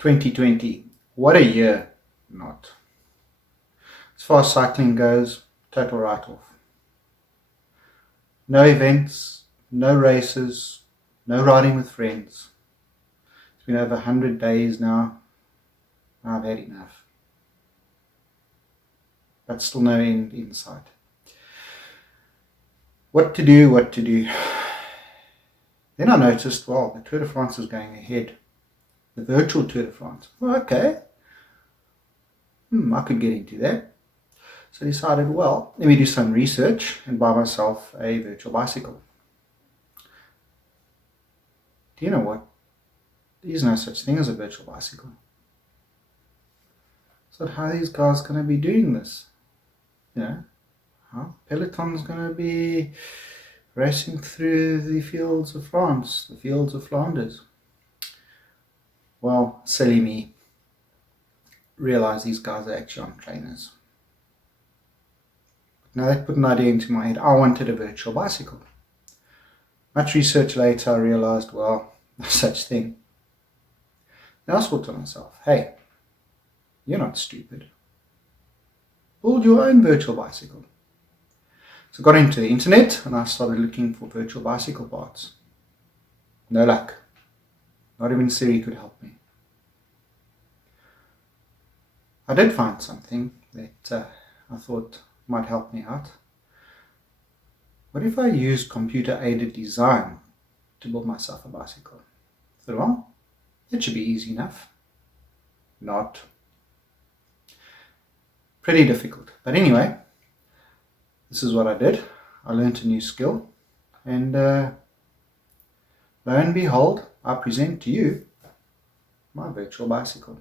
2020, what a year. Not. As far as cycling goes, total write-off. No events, no races, no riding with friends. It's been over 100 days now. I've had enough. But still no end in sight. What to do? Then I noticed, well, the Tour de France is going ahead. The virtual Tour de France. Well, okay. I could get into that. So I decided, well, let me do some research and buy myself a virtual bicycle. Do you know what? There's no such thing as a virtual bicycle. So how are these guys going to be doing this? How Peloton's going to be racing through the fields of France, the fields of Flanders. Well, silly me. Realize these guys are actually on trainers. Now that put an idea into my head. I wanted a virtual bicycle. Much research later, I realized, well, no such thing. Then I thought to myself, hey, you're not stupid. Build your own virtual bicycle. So I got into the internet and I started looking for virtual bicycle parts. No luck. Not even Siri could help me. I did find something that I thought might help me out. What if I use computer-aided design to build myself a bicycle? I thought, well, it should be easy enough. Not. Pretty difficult. But anyway, this is what I did. I learned a new skill. And lo and behold, I present to you my virtual bicycle.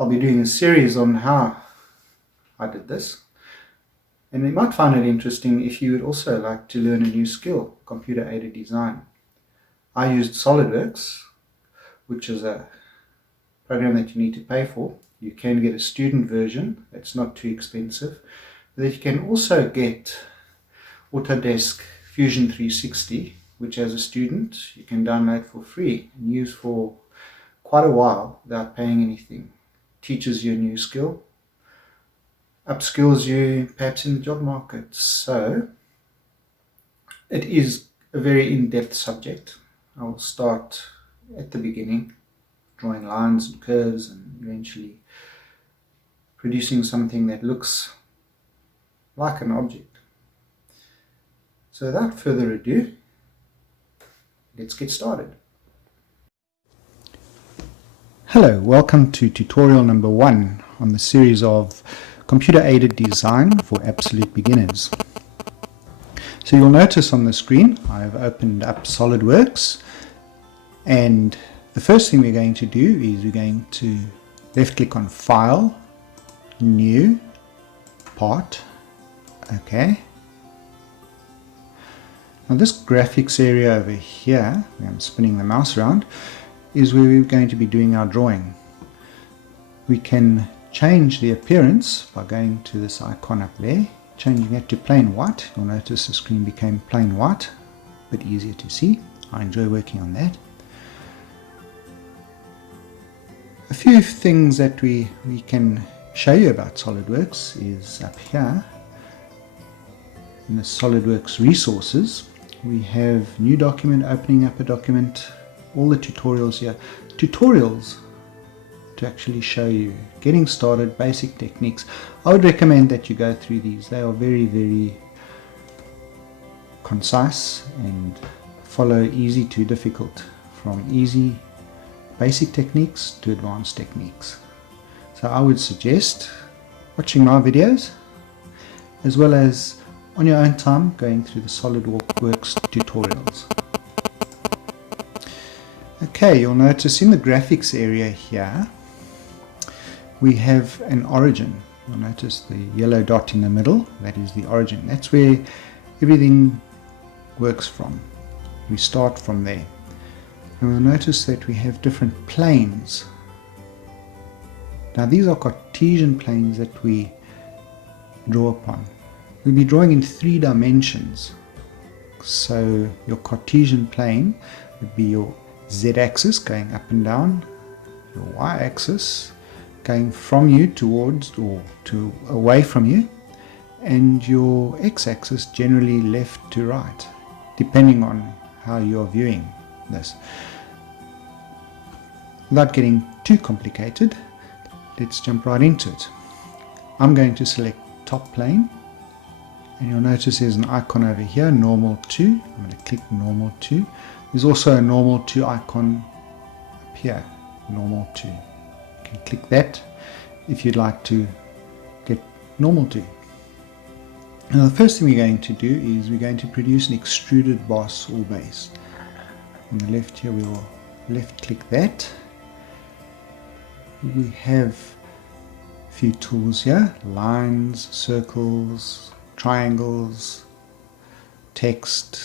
I'll be doing a series on how I did this. And you might find it interesting if you would also like to learn a new skill, computer-aided design. I used Solidworks, which is a program that you need to pay for. You can get a student version, it's not too expensive. But you can also get Autodesk Fusion 360, which as a student you can download for free and use for quite a while without paying anything. Teaches you a new skill, upskills you perhaps in the job market. So it is a very in-depth subject. I will start at the beginning, drawing lines and curves and eventually producing something that looks like an object. So without further ado, let's get started. Hello, welcome to tutorial number 1 on the series of computer-aided design for absolute beginners. So you'll notice on the screen I've opened up Solidworks, and the first thing we're going to do is we're going to left click on File, New, Part, OK. Now this graphics area over here, where I'm spinning the mouse around, is where we're going to be doing our drawing. We can change the appearance by going to this icon up there, changing it to plain white. You'll notice the screen became plain white, a bit easier to see. I enjoy working on that. A few things that we can show you about SolidWorks is up here in the SolidWorks resources. We have new document, opening up a document, all the tutorials here. Tutorials to actually show you getting started, basic techniques. I would recommend that you go through these. They are very, very concise and follow easy to difficult, from easy basic techniques to advanced techniques. So I would suggest watching my videos as well as on your own time going through the SolidWorks tutorials. Okay, you'll notice in the graphics area here we have an origin. You'll notice the yellow dot in the middle, that is the origin. That's where everything works from. We start from there. And we'll notice that we have different planes. Now these are Cartesian planes that we draw upon. We'll be drawing in 3 dimensions. So your Cartesian plane would be your z-axis going up and down, your y-axis going from you towards or to away from you, and your x-axis generally left to right, depending on how you're viewing this. Without getting too complicated, let's jump right into it. I'm going to select top plane, and you'll notice there's an icon over here, normal to. I'm going to click normal to. There's also a normal to icon up here, normal to. You can click that if you'd like to get normal to. Now the first thing we're going to do is we're going to produce an extruded boss or base. On the left here we will left click that. We have a few tools here, lines, circles, triangles, text,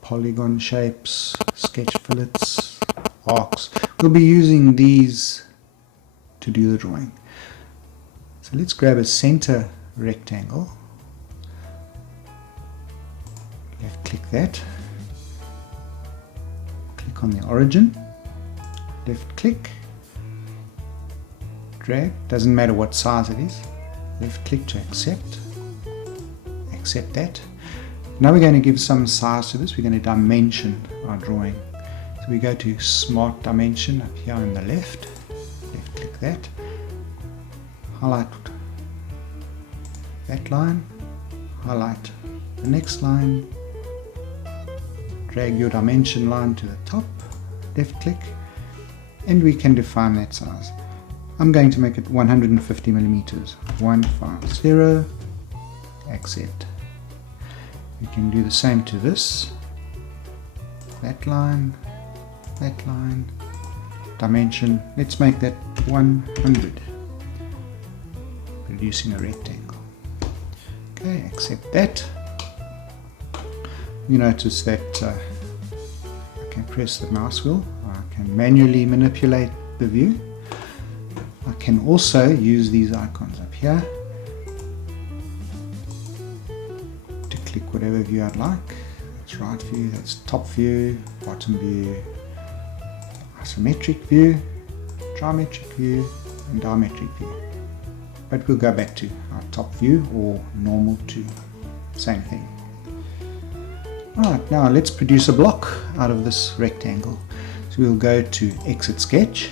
polygon shapes, sketch fillets, arcs. We'll be using these to do the drawing. So let's grab a center rectangle, left click that, click on the origin, left click, drag, doesn't matter what size it is, left click to accept that. Now we're going to give some size to this. We're going to dimension our drawing. So we go to Smart Dimension up here on the left click that, highlight that line, highlight the next line, drag your dimension line to the top, left click, and we can define that size. I'm going to make it 150 millimeters. 150, accept. You can do the same to this, that line, dimension. Let's make that 100, producing a rectangle. Okay, accept that. You notice that I can press the mouse wheel, I can manually manipulate the view. I can also use these icons up here to click whatever view I'd like. That's right view, that's top view, bottom view, isometric view, trimetric view, and dimetric view. But we'll go back to our top view or normal to, same thing. Right, now let's produce a block out of this rectangle. So we'll go to Exit Sketch,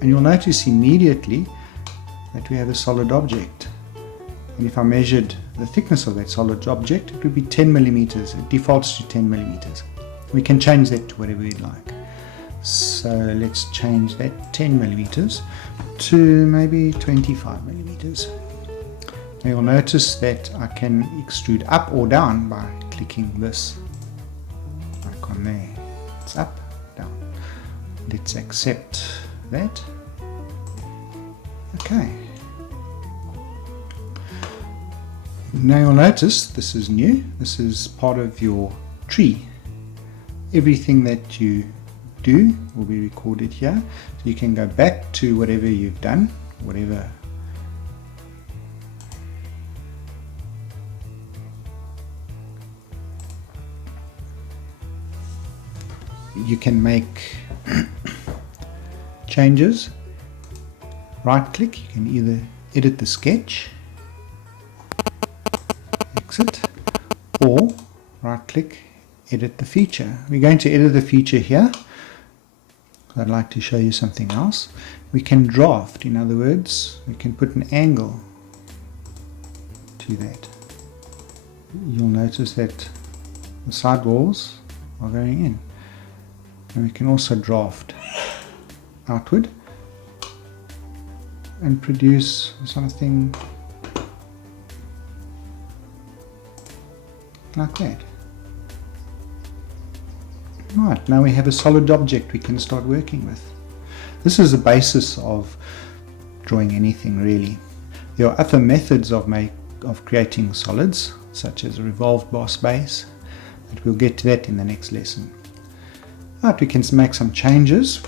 and you'll notice immediately that we have a solid object. And if I measured the thickness of that solid object, it would be 10 millimeters. It defaults to 10 millimeters. We can change that to whatever we'd like. So let's change that 10 millimeters to maybe 25 millimeters. Now you'll notice that I can extrude up or down by clicking this, like on there. It's up, down. Let's accept that. Okay. Now you'll notice this is new. This is part of your tree. Everything that you do will be recorded here. So you can go back to whatever you've done, whatever you can make changes. Right click, you can either edit the sketch, exit, or right click, edit the feature. We're going to edit the feature here. I'd like to show you something else. We can draft, in other words, we can put an angle to that. You'll notice that the side walls are going in. And we can also draft outward and produce something like that. Right, now we have a solid object we can start working with. This is the basis of drawing anything really. There are other methods of creating solids, such as a revolved boss base, but we'll get to that in the next lesson. Right, we can make some changes.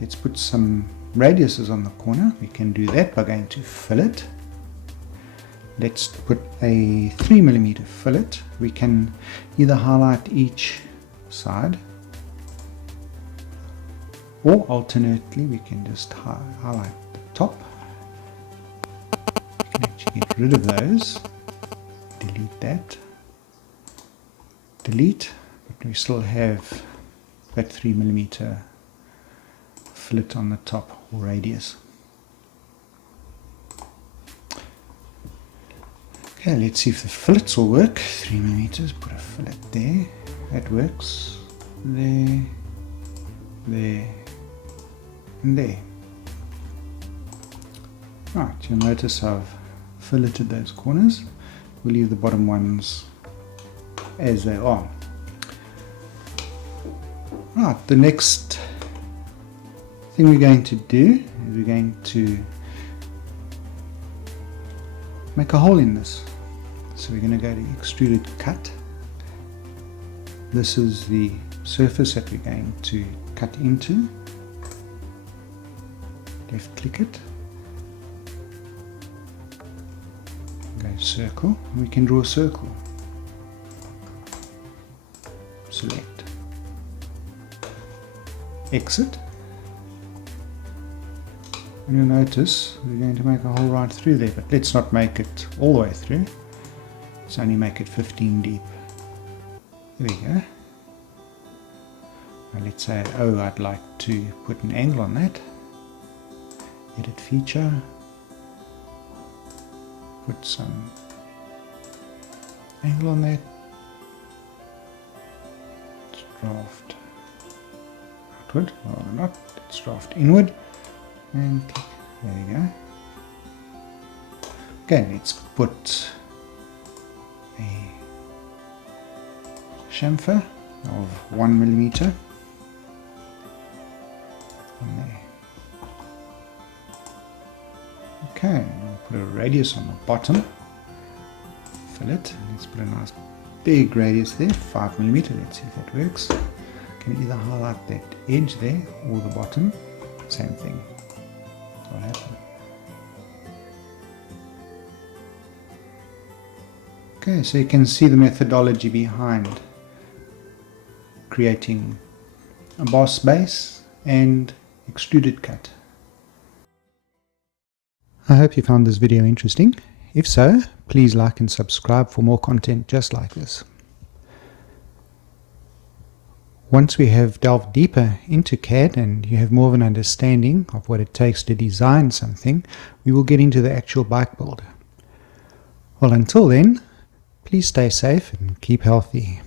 Let's put some radiuses on the corner. We can do that by going to Fillet. Let's put a 3 millimeter fillet. We can either highlight each side, or alternately we can just highlight the top. We can actually get rid of those. Delete that. Delete, but we still have that 3 millimeter fillet on the top, or radius. Okay, let's see if the fillets will work. 3 millimeters, put a fillet there. That works. There, there, and there. Right, you'll notice I've filleted those corners. We'll leave the bottom ones as they are. Right, the next thing we're going to do is we're going to make a hole in this. So we're going to go to Extruded Cut. This is the surface that we're going to cut into. Left click it. Go circle. We can draw a circle. Select. Exit. And you'll notice we're going to make a hole right through there, but let's not make it all the way through. Let's only make it 15 deep. There we go. Now let's say, oh, I'd like to put an angle on that. Edit feature. Put some angle on that. Let's draft outward, or not. Let's draft inward. And click. There you go. Okay, let's put a chamfer of 1 millimeter on there. Okay, we'll put a radius on the bottom. Fillet. Let's put a nice big radius there, 5 millimeter. Let's see if that works. Can either highlight that edge there or the bottom. Same thing. What happened? Okay, so you can see the methodology behind creating a boss base and extruded cut. I hope you found this video interesting. If so, please like and subscribe for more content just like this. Once we have delved deeper into CAD and you have more of an understanding of what it takes to design something, we will get into the actual bike build. Well, until then, please stay safe and keep healthy.